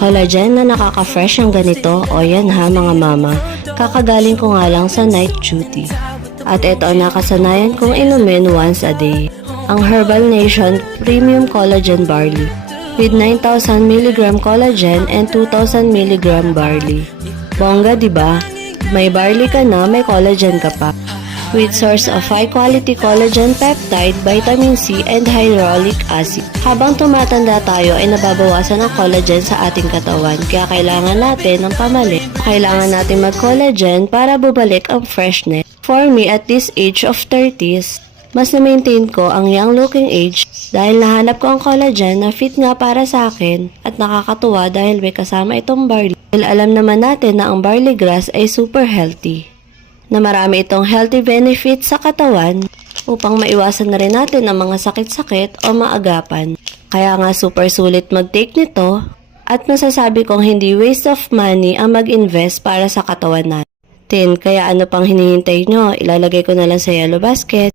Collagen na nakaka-fresh ang ganito, o yan ha mga mama, kakagaling ko nga lang sa night duty. At ito ang nakasanayan kong inumin once a day, ang Herbal Nation Premium Collagen Barley with 9,000 mg collagen and 2,000 mg barley. Bongga diba? May barley ka na, may collagen ka pa. With source of high-quality collagen peptide, vitamin C, and hyaluronic acid. Habang tumatanda tayo ay nababawasan ang collagen sa ating katawan, kaya kailangan natin ng pamalit. Kailangan natin mag-collagen para bubalik ang freshness. For me, at this age of 30s, mas na-maintain ko ang young-looking age dahil nahanap ko ang collagen na fit nga para sa akin at nakakatuwa dahil may kasama itong barley. Dahil alam naman natin na ang barley grass ay super healthy, na marami itong healthy benefits sa katawan upang maiwasan na rin natin ang mga sakit-sakit o maagapan. Kaya nga super sulit mag-take nito at masasabi kong hindi waste of money ang mag-invest para sa katawan natin. Kaya ano pang hinihintay nyo, ilalagay ko na lang sa yellow basket.